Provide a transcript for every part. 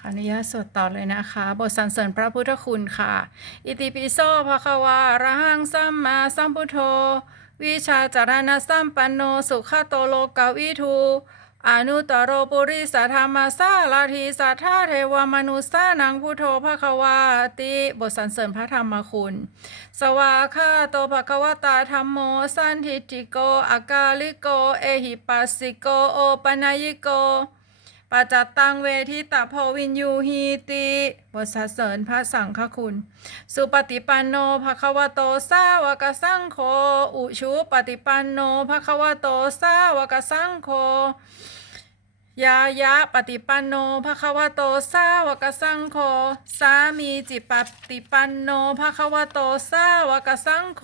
ขออนุญาตสวดต่อเลยนะคะ บทสรรเสริญพระพุทธคุณค่ะ อิติปิโสภะคะวาอะระหังสัมมาสัมพุทโธ วิชาจารณสัมปันโนสุขโตโลกวิทูอนุตตโรปุริสธรรมสาลาทีสัทธาเทวมนุสานังพุทโธภะคะวาติบทสรรเสริญพระธรรมคุณ สวาคาโตภะคะวตาธรรมโมสันทิฏฐิโกอากาลิโก เอหิปัสสิโก โอปนญิโก ปัจจตังเวทิตาโพวินยูฮีติบทสรรเสริญพระสังฆคุณ สุปฏิปันโนภะคะวะโตสาวกสังโฆ อุชุปฏิปันโนภะคะวะโตสาวกสังโฆ ยายะปฏิปันโนภะคะวะโตสาวกสังโฆสามีจิปฏิปันโนภะคะวะโตสาวกสังโฆ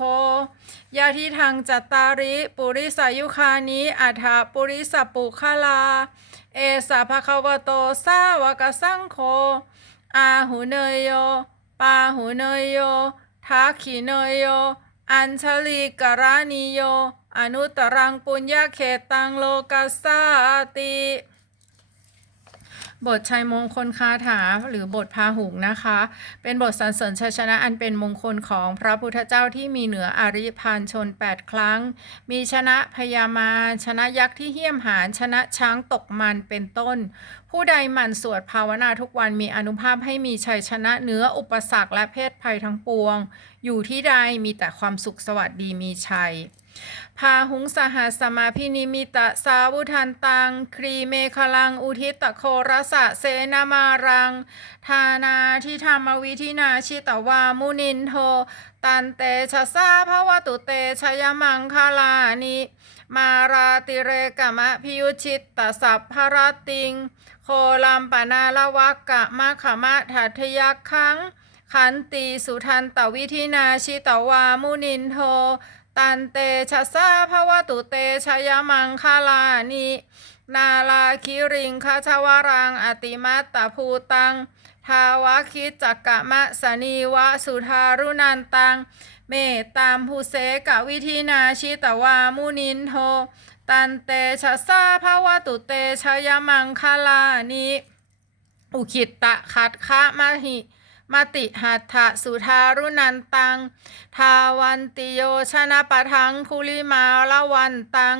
ยาทิทางจัตตาริปุริสายุคานิอัฏฐปุริสปุคลา เอสาภะคะวะโตสาวกสังโฆอาหุเนยโยปาหุเนยโยทักขิเนยโยอัญชลีกรานิโยอนุตตรังปุญญาเขตังโลกัสสาติ บทชัยมงคลคาถาหรือบทพาหุงนะคะ เป็นบทสรรเสริญชัยชนะอันเป็นมงคลของพระพุทธเจ้าที่มีเหนืออริพานชน 8 ครั้ง มีชนะพยามารชนะยักษ์ที่เหี้ยมหานชนะช้างตกมันเป็นต้น ผู้ใดหมั่นสวดภาวนาทุกวันมีอนุภาพให้มีชัยชนะเหนืออุปสรรคและเพศภัยทั้งปวง อยู่ที่ใดมีแต่ความสุขสวัสดีมีชัย พาหุงสหัสมาพินิมิตะสาวุทันตัง ครีเมฆลัง อุทิตตะโครสะเสนามารัง ทานาทิธรรมวิธินาชิตวามุนินโท ตันเตชะสาภวตุเตชยมังคลานิมาราติเรกมะพิยุชิตตสัพพรติง โคลัมปนาละวักกะมะขมะทัทยักขังขันติสุทันตวิธินาชิตวามุนินโท ตันเตชะสาภวตุเตชยมังคลานินาลาคิริงคาชวรังอติมัตตภูตัง ทาวาคิจักกะมะสนีวะสุทารุนันตัง เมตตามภูเสกะวิธินาชิตวามุนินโท ตันเตชะสาภวตุเตชยมังคลานิอุคิตตะขัดคะมะหิ มติหัตถะสุทารุนันตัง ทาวันติโยชนะปะทังคุลิมาละวันตัง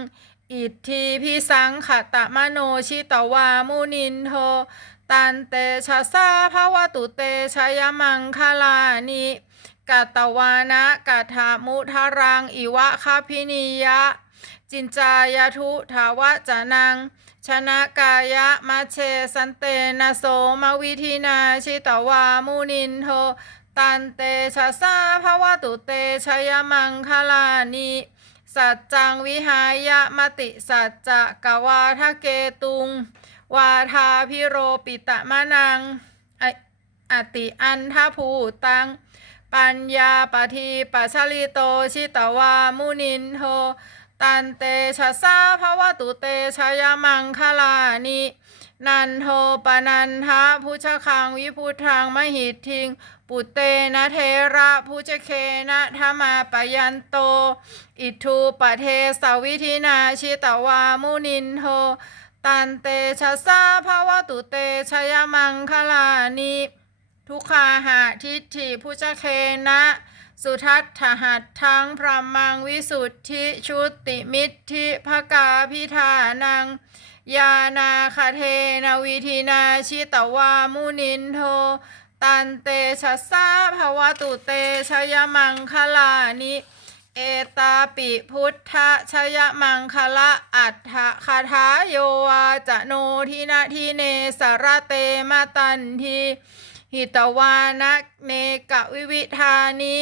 อิทธิพิสังขตะมโนชิตวามุนินโท ตันเตชะสาภาวตุเตชยมังคลานิกัตวานะกัตถามุทารัง อิวะคาพินิยะ จินจายทุทาวะจานัง ชนะกายะมาเชสันเตนะโสมวิธินาชิตวามุนินโทตันเตชะสาภาวะตุเตชยมังคลานิสัจจังวิหายะมติสัจจะกวาทะเกตุง วาทาพิโรปิตะมะนังออติอันทภูตัง ปัญญาปทีปัชลิโตชิตวามุนินโท ตันเตชะสาภาวตุเตชยมังคลานินันโทปนันทะพุชคังวิพุทธังมหิทิง ปุเตนะเทระพุชเคนะธรรมาปยันโต อิทูปะเทสวิธินาชิตวามุนินโทตันเตชะสาภาวตุเตชยมังคลานิทุกขาหะทิฏฐิพุชเคนะ สุทัตถหัตทั้งพรหมังวิสุทธิชุติมิทธิภกาพิธานัง ยานาคเทนวิธินาชิตวามุนินโท ตันเตชะสาภวตุเตชยมังคลานิเอตาปิพุทธชยมังคละอัฏฐคาถาโยวาจโนทินาทีเนสารเตมาตันที หิตวานะเนกะวิวิธานิ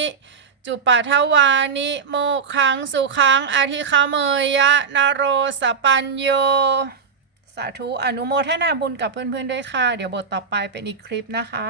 จุปัทวานิโมคังสุขังอธิคเมยะนโรสปัญโย สาธุอนุโมทนาบุญกับเพื่อนๆด้วยค่ะ เดี๋ยวบทต่อไปเป็นอีกคลิปนะคะ